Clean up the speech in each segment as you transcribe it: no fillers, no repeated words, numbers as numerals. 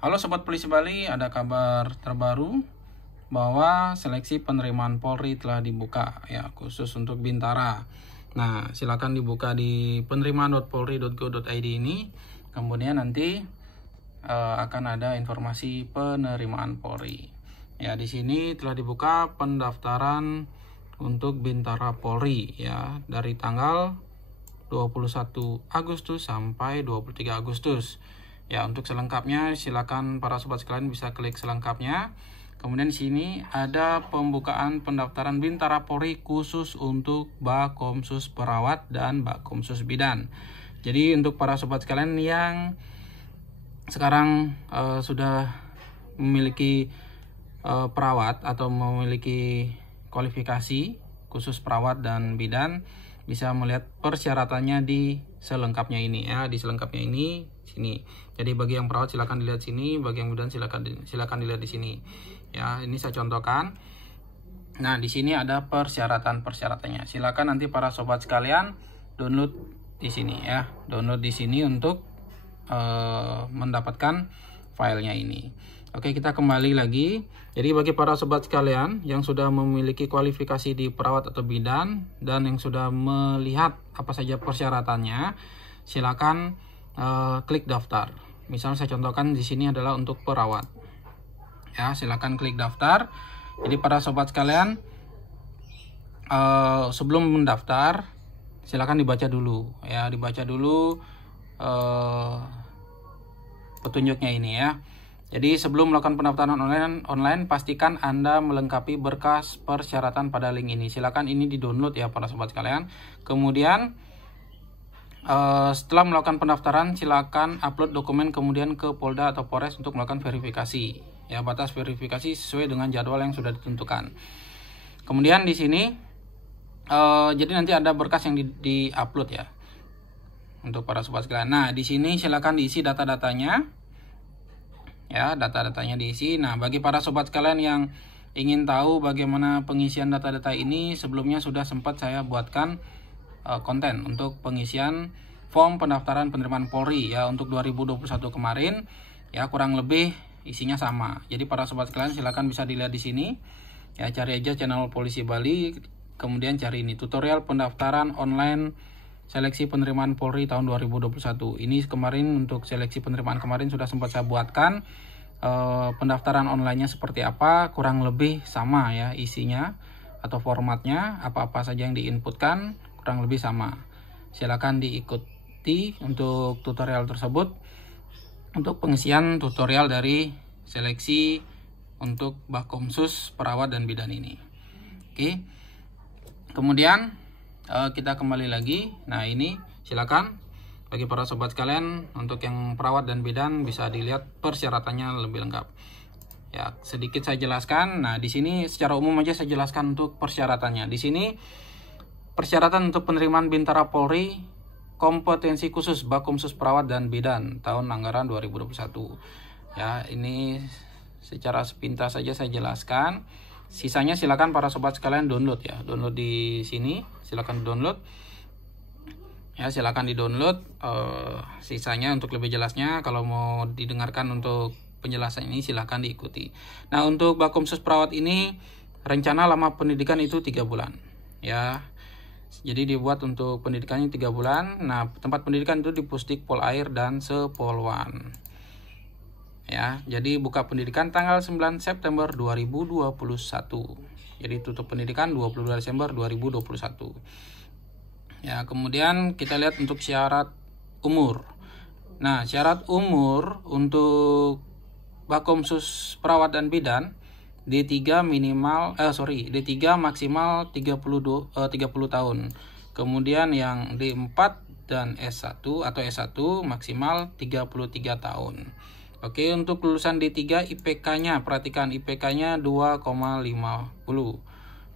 Halo Sobat Polisi Bali, ada kabar terbaru bahwa seleksi penerimaan Polri telah dibuka ya, khusus untuk Bintara. Nah, silakan dibuka di penerimaan.polri.go.id ini. Kemudian nanti akan ada informasi penerimaan Polri. Ya, di sini telah dibuka pendaftaran untuk Bintara Polri ya, dari tanggal 21 Agustus sampai 23 Agustus. Ya, untuk selengkapnya silakan para sobat sekalian bisa klik selengkapnya. Kemudian di sini ada pembukaan pendaftaran Bintara Polri khusus untuk Bakomsus Perawat dan Bakomsus Bidan. Jadi untuk para sobat sekalian yang sekarang sudah memiliki perawat atau memiliki kualifikasi khusus perawat dan bidan, bisa melihat persyaratannya di selengkapnya ini ya, di selengkapnya ini sini. Jadi bagi yang perawat silakan dilihat sini, bagi yang bidan silakan dilihat di sini. Ya, ini saya contohkan. Nah, di sini ada persyaratannya. Silakan nanti para sobat sekalian download di sini ya. Download di sini untuk mendapatkan filenya ini. Oke, kita kembali lagi. Jadi bagi para sobat sekalian yang sudah memiliki kualifikasi di perawat atau bidan dan yang sudah melihat apa saja persyaratannya, silakan klik daftar. Misal saya contohkan di sini adalah untuk perawat. Ya, silakan klik daftar. Jadi para sobat sekalian, sebelum mendaftar, silakan dibaca dulu ya, dibaca dulu petunjuknya ini ya. Jadi sebelum melakukan pendaftaran online, pastikan Anda melengkapi berkas persyaratan pada link ini. Silakan ini di-download ya para sobat sekalian. Kemudian setelah melakukan pendaftaran, silakan upload dokumen kemudian ke Polda atau Polres untuk melakukan verifikasi. Ya, batas verifikasi sesuai dengan jadwal yang sudah ditentukan. Kemudian di sini jadi nanti ada berkas yang di-upload ya untuk para sobat sekalian. Nah, di sini silakan diisi data-datanya. Ya, data-datanya diisi. Nah, bagi para sobat sekalian yang ingin tahu bagaimana pengisian data-data ini, sebelumnya sudah sempat saya buatkan konten untuk pengisian form pendaftaran penerimaan Polri ya untuk 2021 kemarin. Ya, kurang lebih isinya sama. Jadi para sobat sekalian silakan bisa dilihat di sini. Ya, cari aja channel Polisi Bali, kemudian cari ini tutorial pendaftaran online seleksi penerimaan Polri tahun 2021. Ini kemarin untuk seleksi penerimaan kemarin sudah sempat saya buatkan. Pendaftaran online-nya seperti apa, kurang lebih sama ya isinya atau formatnya, apa-apa saja yang diinputkan kurang lebih sama. Silakan diikuti untuk tutorial tersebut untuk pengisian tutorial dari seleksi untuk Bakomsus Perawat dan Bidan ini. Oke. Kemudian kita kembali lagi. Nah, ini silakan bagi para sobat sekalian untuk yang perawat dan bidan bisa dilihat persyaratannya lebih lengkap. Ya, sedikit saya jelaskan. Nah, di sini secara umum aja saya jelaskan untuk persyaratannya. Di sini persyaratan untuk penerimaan Bintara Polri kompetensi khusus Bakomsus Perawat dan Bidan tahun anggaran 2021. Ya, ini secara sepintas saja saya jelaskan. Sisanya silakan para sobat sekalian download ya. Download di sini, silakan download. Ya, silakan di-download. Sisanya untuk lebih jelasnya kalau mau didengarkan untuk penjelasan ini silakan diikuti. Nah, untuk Bakomsus Perawat ini rencana lama pendidikan itu 3 bulan. Ya. Jadi dibuat untuk pendidikannya 3 bulan. Nah, tempat pendidikan itu di Pusdik Polair dan Sepolwan. Ya, jadi buka pendidikan tanggal 9 September 2021. Jadi tutup pendidikan 22 Desember 2021. Ya, kemudian kita lihat untuk syarat umur. Nah, syarat umur untuk Bakomsus Perawat dan Bidan D3 maksimal 30 tahun. Kemudian yang D4 dan S1 atau S1 maksimal 33 tahun. Oke, untuk lulusan D3 IPK-nya, perhatikan IPK-nya 2,50.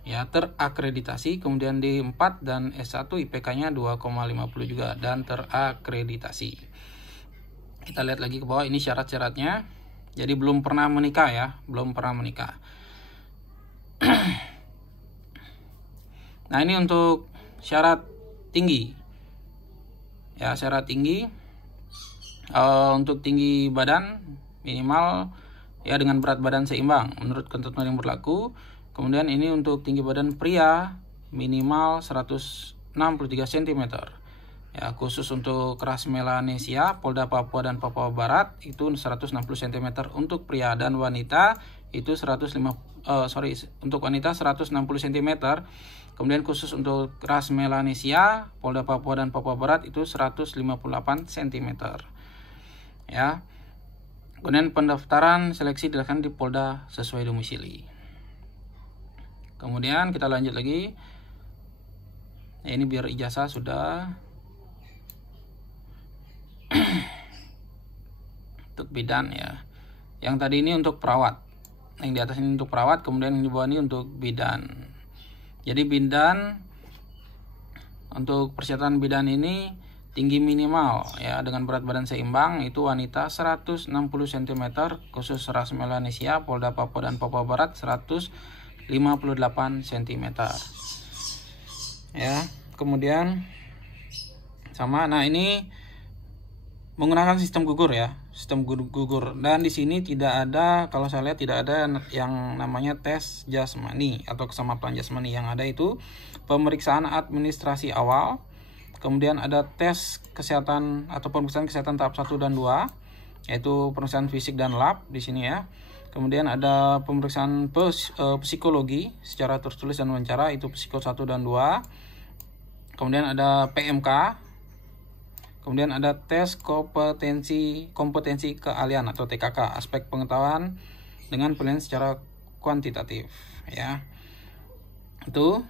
Ya, terakreditasi. Kemudian D4 dan S1 IPK-nya 2,50 juga dan terakreditasi. Kita lihat lagi ke bawah, ini syarat-syaratnya. Jadi belum pernah menikah ya, belum pernah menikah. Nah, ini untuk syarat tinggi. Ya, syarat tinggi. Untuk tinggi badan minimal ya dengan berat badan seimbang menurut ketentuan yang berlaku. Kemudian ini untuk tinggi badan pria minimal 163 cm. Ya, khusus untuk ras Melanesia, Polda Papua dan Papua Barat itu 160 cm untuk pria, dan wanita itu untuk wanita 160 cm. Kemudian khusus untuk ras Melanesia, Polda Papua dan Papua Barat itu 158 cm. Ya. Kemudian pendaftaran seleksi dilakukan di Polda sesuai domisili. Kemudian kita lanjut lagi. Nah, ini biar ijazah sudah. Untuk bidan ya. Yang tadi ini untuk perawat. Yang di atas ini untuk perawat, kemudian yang di bawah ini untuk bidan. Jadi bidan, untuk persyaratan bidan ini tinggi minimal ya dengan berat badan seimbang itu wanita 160 cm, khusus ras Melanesia, Polda Papua dan Papua Barat 158 cm. Ya, kemudian sama. Nah, ini menggunakan sistem gugur ya, sistem gugur. Dan di sini tidak ada, kalau saya lihat tidak ada yang namanya tes jasmani atau keselamatan jasmani. Yang ada itu pemeriksaan administrasi awal, kemudian ada tes kesehatan atau pemeriksaan kesehatan tahap 1 dan 2, yaitu pemeriksaan fisik dan lab di sini ya. Kemudian ada pemeriksaan psikologi secara tertulis dan wawancara, itu psiko 1 dan 2. Kemudian ada PMK. Kemudian ada tes kompetensi keahlian atau TKK, aspek pengetahuan dengan penilaian secara kuantitatif ya. Itu.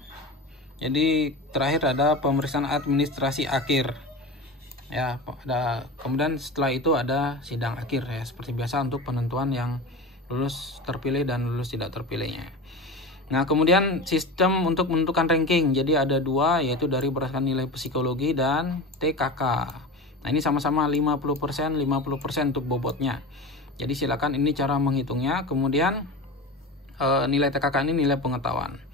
Jadi terakhir ada pemeriksaan administrasi akhir. Ya, kemudian setelah itu ada sidang akhir ya, seperti biasa untuk penentuan yang lulus terpilih dan lulus tidak terpilihnya. Nah, kemudian sistem untuk menentukan ranking. Jadi ada dua, yaitu dari berdasarkan nilai psikologi dan TKK. Nah, ini sama-sama 50% untuk bobotnya. Jadi silakan, ini cara menghitungnya. Kemudian nilai TKK ini nilai pengetahuan.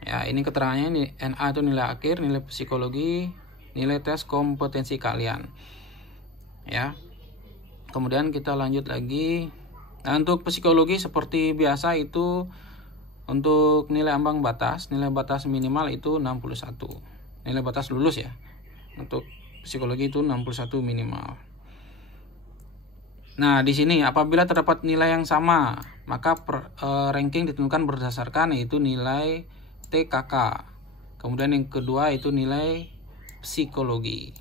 Ya, ini keterangannya, ini NA itu nilai akhir, nilai psikologi, nilai tes kompetensi keahlian. Ya. Kemudian kita lanjut lagi. Nah, untuk psikologi seperti biasa itu untuk nilai ambang batas, nilai batas minimal itu 61. Nilai batas lulus ya. Untuk psikologi itu 61 minimal. Nah, di sini apabila terdapat nilai yang sama, maka ranking ditentukan berdasarkan yaitu nilai TKK. Kemudian yang kedua itu nilai psikologi.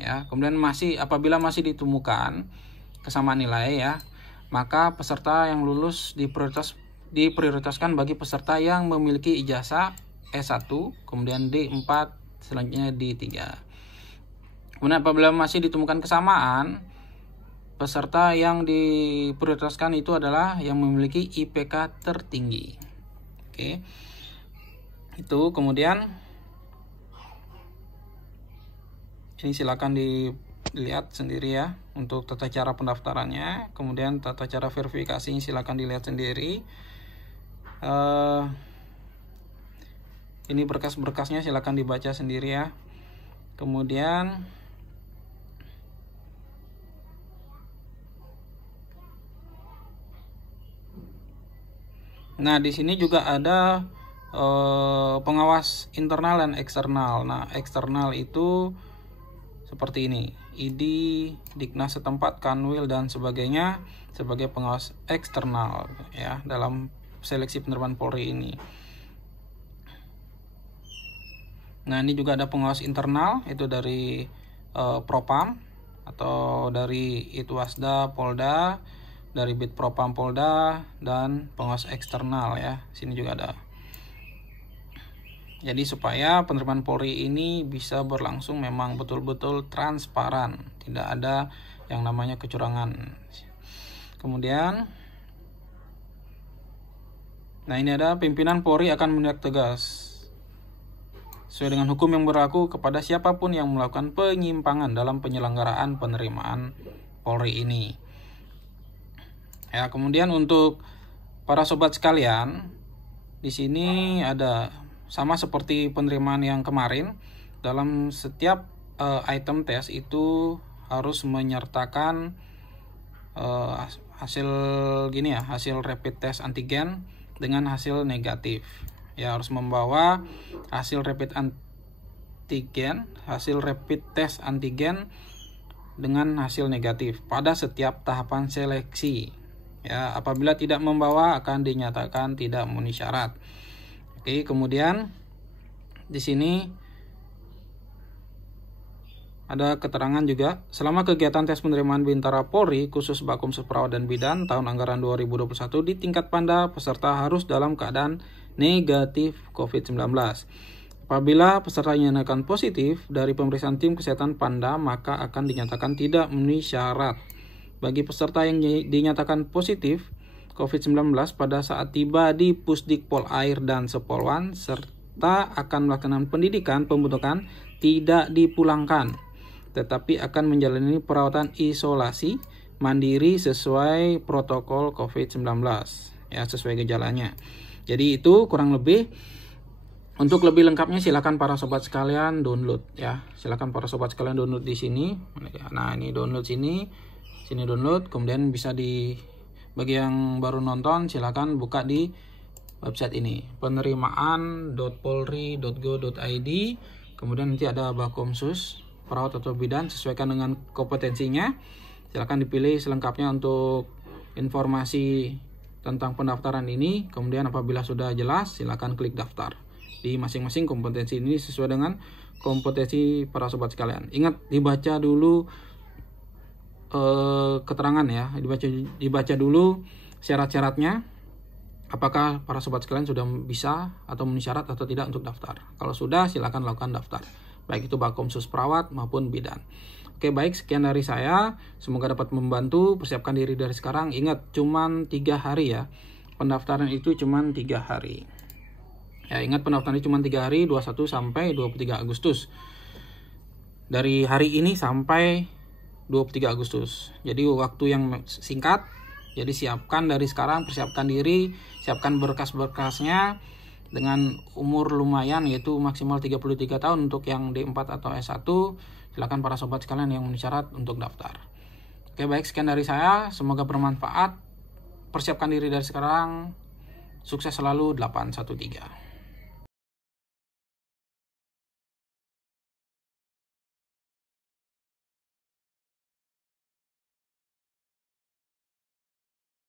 Ya, kemudian apabila masih ditemukan kesamaan nilai ya, maka peserta yang lulus diprioritaskan bagi peserta yang memiliki ijazah S1, kemudian D4, selanjutnya D3. Kemudian apabila masih ditemukan kesamaan, peserta yang diprioritaskan itu adalah yang memiliki IPK tertinggi. Oke. Itu kemudian ini silakan dilihat sendiri ya untuk tata cara pendaftarannya. Kemudian tata cara verifikasi silakan dilihat sendiri. Ini berkas-berkasnya silakan dibaca sendiri ya. Kemudian nah, di sini juga ada pengawas internal dan eksternal. Nah, eksternal itu seperti ini: ID, Diknas setempat, Kanwil dan sebagainya sebagai pengawas eksternal ya dalam seleksi penerimaan Polri ini. Nah, ini juga ada pengawas internal, itu dari Propam atau dari Itwasda Polda, dari Bid Propam Polda, dan pengawas eksternal ya. Sini juga ada. Jadi supaya penerimaan Polri ini bisa berlangsung memang betul-betul transparan, tidak ada yang namanya kecurangan. Kemudian nah, ini ada pimpinan Polri akan menindak tegas sesuai dengan hukum yang berlaku kepada siapapun yang melakukan penyimpangan dalam penyelenggaraan penerimaan Polri ini. Ya, kemudian untuk para sobat sekalian, di sini ada sama seperti penerimaan yang kemarin, dalam setiap item tes itu harus menyertakan hasil gini ya, hasil rapid test antigen dengan hasil negatif. Ya, harus membawa hasil rapid test antigen dengan hasil negatif pada setiap tahapan seleksi. Ya, apabila tidak membawa akan dinyatakan tidak memenuhi syarat. Oke, kemudian di sini ada keterangan juga, selama kegiatan tes penerimaan Bintara Polri khusus Bakomsus Perawat dan Bidan tahun anggaran 2021 di tingkat Panda, peserta harus dalam keadaan negatif COVID-19. Apabila peserta dinyatakan positif dari pemeriksaan tim kesehatan Panda, maka akan dinyatakan tidak memenuhi syarat. Bagi peserta yang dinyatakan positif COVID-19 pada saat tiba di Pusdik Polair dan Sepolwan serta akan melaksanakan pendidikan pembentukan tidak dipulangkan, tetapi akan menjalani perawatan isolasi mandiri sesuai protokol COVID-19, ya, sesuai gejalanya. Jadi itu kurang lebih. Untuk lebih lengkapnya silakan para sobat sekalian download ya. Silakan para sobat sekalian download di sini. Nah, ini download sini download. Kemudian bisa bagi yang baru nonton silakan buka di website ini, penerimaan.polri.go.id. Kemudian nanti ada Bakomsus Perawat atau Bidan, sesuaikan dengan kompetensinya. Silakan dipilih selengkapnya untuk informasi tentang pendaftaran ini. Kemudian apabila sudah jelas, silakan klik daftar di masing-masing kompetensi ini sesuai dengan kompetensi para sobat sekalian. Ingat, dibaca dulu keterangan ya, dibaca dulu syarat-syaratnya. Apakah para sobat sekalian sudah bisa atau memenuhi syarat atau tidak untuk daftar? Kalau sudah, silakan lakukan daftar, baik itu Bakomsus Perawat maupun Bidan. Oke, baik, sekian dari saya. Semoga dapat membantu. Persiapkan diri dari sekarang. Ingat, cuman 3 hari ya. Pendaftaran itu cuman 3 hari. Ya, ingat pendaftaran itu cuma 3 hari, 21 sampai 23 Agustus. Dari hari ini sampai 23 Agustus. Jadi waktu yang singkat. Jadi siapkan dari sekarang, persiapkan diri, siapkan berkas-berkasnya dengan umur lumayan, yaitu maksimal 33 tahun untuk yang D4 atau S1. Silakan para sobat sekalian yang memenuhi syarat untuk daftar. Oke, baik, sekian dari saya. Semoga bermanfaat. Persiapkan diri dari sekarang. Sukses selalu 813.